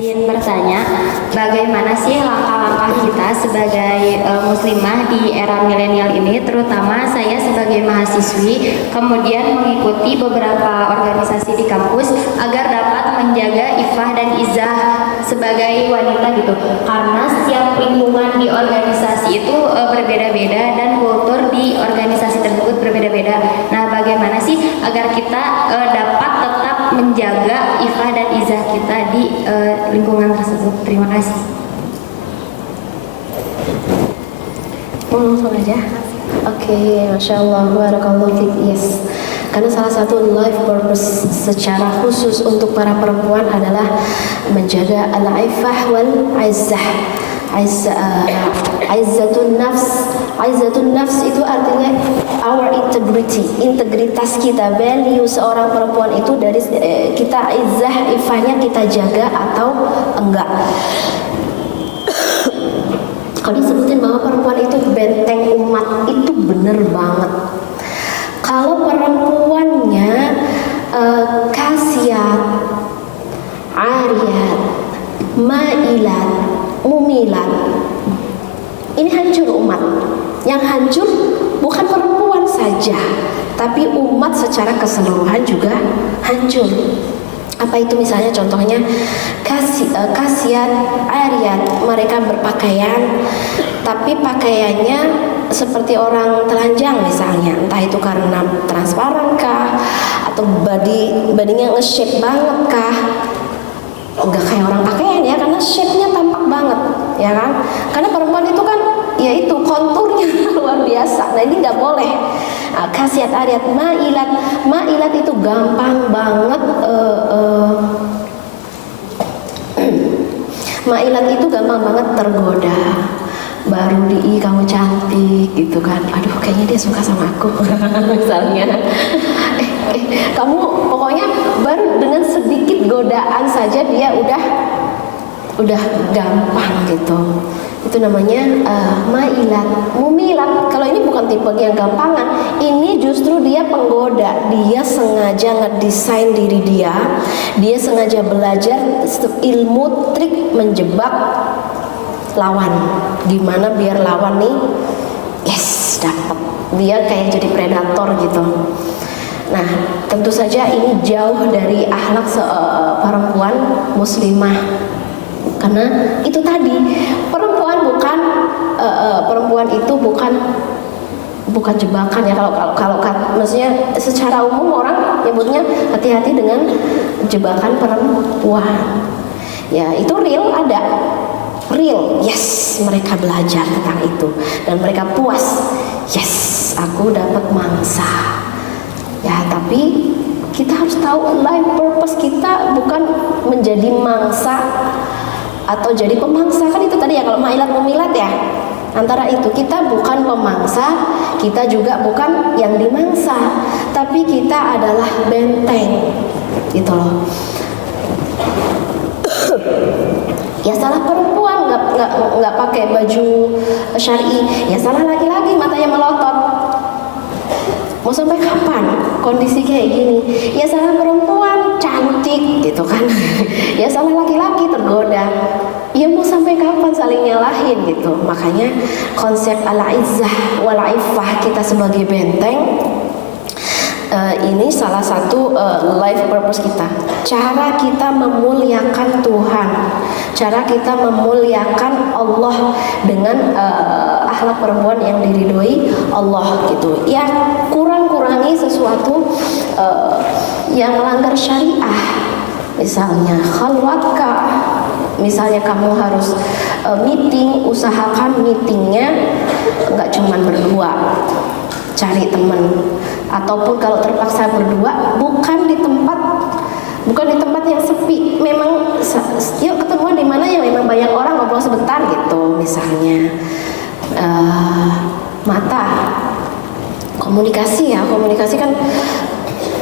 izin bertanya, bagaimana sih langkah-langkah kita sebagai muslimah di era milenial ini, terutama saya sebagai mahasiswi, kemudian mengikuti beberapa organisasi di kampus agar dapat menjaga iffah dan izah sebagai wanita gitu. Karena setiap lingkungan di organisasi itu berbeda-beda dan kultur di organisasi tersebut berbeda-beda. Nah, bagaimana sih agar kita dapat tetap menjaga iffah dan izah kita di lingkungan tersebut? Terima kasih. Langsung aja. Oke, Masya Allah, barakallahu fiik. Yes. Karena salah satu life purpose secara khusus untuk para perempuan adalah menjaga al-iffah wal izzah. Izzatun nafs. Izzatun nafs itu artinya our integrity, integritas kita, value seorang perempuan itu dari kita izzah, iffahnya kita jaga atau enggak. Kalau disebutin bahwa perempuan itu benteng umat, itu bener banget. Kalau perempuannya kasiat, ariyat, ma'ilat, mumilat, ini hancur umat. Yang hancur bukan perempuan saja, tapi umat secara keseluruhan juga hancur. Apa itu misalnya contohnya kasiat, ariyat, mereka berpakaian tapi pakaiannya seperti orang telanjang misalnya, entah itu karena transparan kah atau badinya nge-shape banget kah. Enggak kayak orang pakaian ya, karena shape-nya tampak banget ya kan, karena perempuan itu kan yaitu konturnya luar biasa. Nah ini nggak boleh. Kasiat, ariyat, ma'ilat itu gampang banget ma'ilat itu gampang banget tergoda. Baru kamu cantik gitu kan, aduh kayaknya dia suka sama aku misalnya. Kamu pokoknya baru dengan sedikit godaan saja dia udah gampang gitu. Itu namanya ma'ilat. Mumilat, kalau ini bukan tipe yang gampangan, ini justru dia penggoda. Dia sengaja ngedesain diri dia sengaja belajar ilmu trik menjebak lawan, gimana biar lawan nih yes dapat, dia kayak jadi predator gitu. Nah tentu saja ini jauh dari akhlak perempuan muslimah, karena itu tadi perempuan itu bukan jebakan ya. Kalau maksudnya secara umum orang nyebutnya hati-hati dengan jebakan perempuan ya, itu real, ada real, yes, mereka belajar tentang itu dan mereka puas, yes, aku dapat mangsa ya. Tapi kita harus tahu life purpose kita bukan menjadi mangsa atau jadi pemangsa, kan itu tadi ya. Kalau ma'ilat mumilat ya, antara itu kita bukan pemangsa, kita juga bukan yang dimangsa, tapi kita adalah benteng gitu loh. Ya salah perempuan nggak pakai baju syar'i, ya salah laki-laki matanya melotot. Mau sampai kapan kondisi kayak gini? Ya salah perempuan cantik gitu kan. Ya salah laki-laki tergoda. Ya mau sampai kapan saling nyalahin gitu. Makanya konsep al-izzah wal iffah kita sebagai benteng, ini salah satu life purpose kita. Cara kita memuliakan Tuhan, cara kita memuliakan Allah dengan akhlak perempuan yang diridhoi Allah gitu. Ya kurangi sesuatu yang melanggar syariah. Misalnya khalwatkah, misalnya kamu harus meeting, usahakan meetingnya nggak cuma berdua, cari teman. Ataupun kalau terpaksa berdua, bukan di tempat yang sepi. Memang yuk ketemuan di mana yang memang banyak orang, ngobrol sebentar gitu. Misalnya mata, komunikasi kan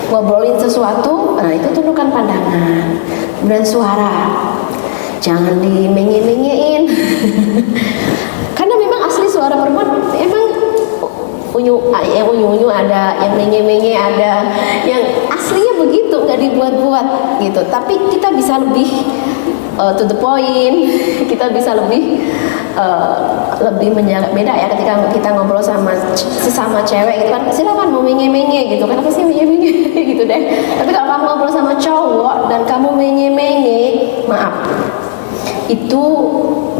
ngobrolin sesuatu, nah itu tundukkan pandangan. Kemudian suara, jangan dimenge-mengein. Karena memang asli suara perempuan emang unyu ada, yang menye-menye ada, yang aslinya begitu, nggak dibuat-buat gitu. Tapi kita bisa lebih to the point. Kita bisa lebih menjaga. Beda ya ketika kita ngobrol sama sesama cewek gitu kan, silakan mau menye-menye gitu kan, apa sih menye-menye gitu deh. Tapi kalau kamu ngobrol sama cowok dan kamu menye-menye, maaf, itu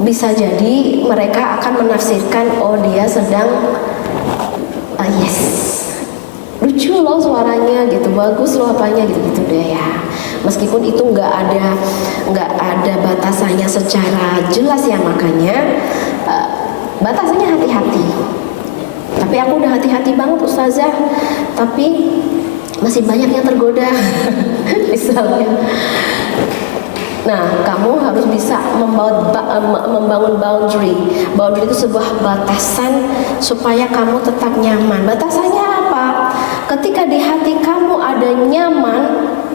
bisa jadi mereka akan menafsirkan, oh dia sedang yes, lucu loh suaranya gitu, bagus loh apanya gitu deh ya. Meskipun itu nggak ada batasannya secara jelas ya, makanya batasannya hati-hati. Tapi aku udah hati-hati banget Ustazah, tapi masih banyak yang tergoda. Misalnya, nah kamu harus bisa membangun boundary. Boundary itu sebuah batasan supaya kamu tetap nyaman. Batasannya apa? Ketika di hati kamu ada nyaman,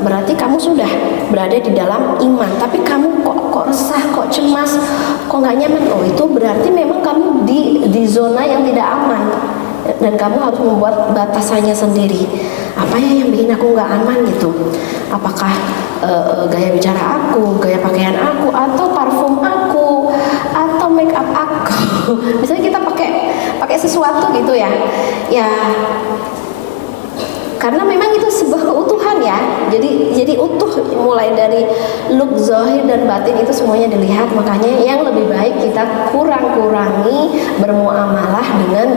berarti kamu sudah berada di dalam iman. Tapi kamu kok resah, kok cemas, kok nggak nyaman. Oh, itu berarti memang kamu di zona yang tidak aman. Dan kamu harus membuat batasannya sendiri. Apa ya yang bikin aku nggak aman gitu? Apakah gaya bicara aku, gaya pakaian aku, atau parfum aku, atau make up aku? Misalnya kita pakai sesuatu gitu ya, karena memang itu sebuah keutuhan ya. Jadi utuh, mulai dari look, zahir dan batin itu semuanya dilihat. Makanya yang lebih baik kita kurangi bermuamalah dengan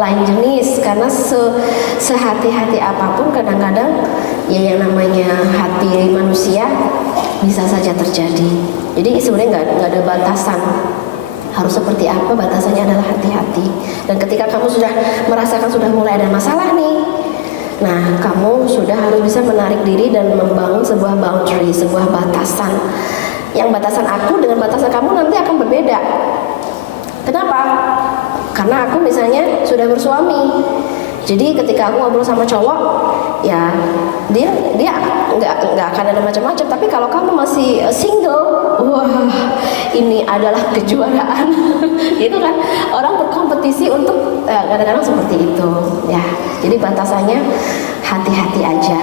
lain jenis, karena sehati-hati apapun kadang-kadang ya yang namanya hati manusia bisa saja terjadi. Jadi sebenarnya nggak ada batasan harus seperti apa, batasannya adalah hati-hati. Dan ketika kamu sudah merasakan sudah mulai ada masalah nih, nah kamu sudah harus bisa menarik diri dan membangun sebuah boundary, sebuah batasan. Yang batasan aku dengan batasan kamu nanti akan berbeda. Kenapa? Karena aku misalnya sudah bersuami. Jadi ketika aku ngobrol sama cowok, ya dia nggak akan ada macam-macam. Tapi kalau kamu masih single, wah ini adalah kejuaraan. Itu kan orang berkompetisi untuk kadang-kadang seperti itu. Ya, jadi batasannya hati-hati aja.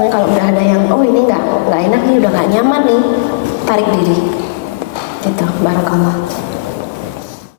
Nah, kalau udah ada yang ini nggak enak nih, udah nggak nyaman nih, tarik diri. Gitu, barakallah.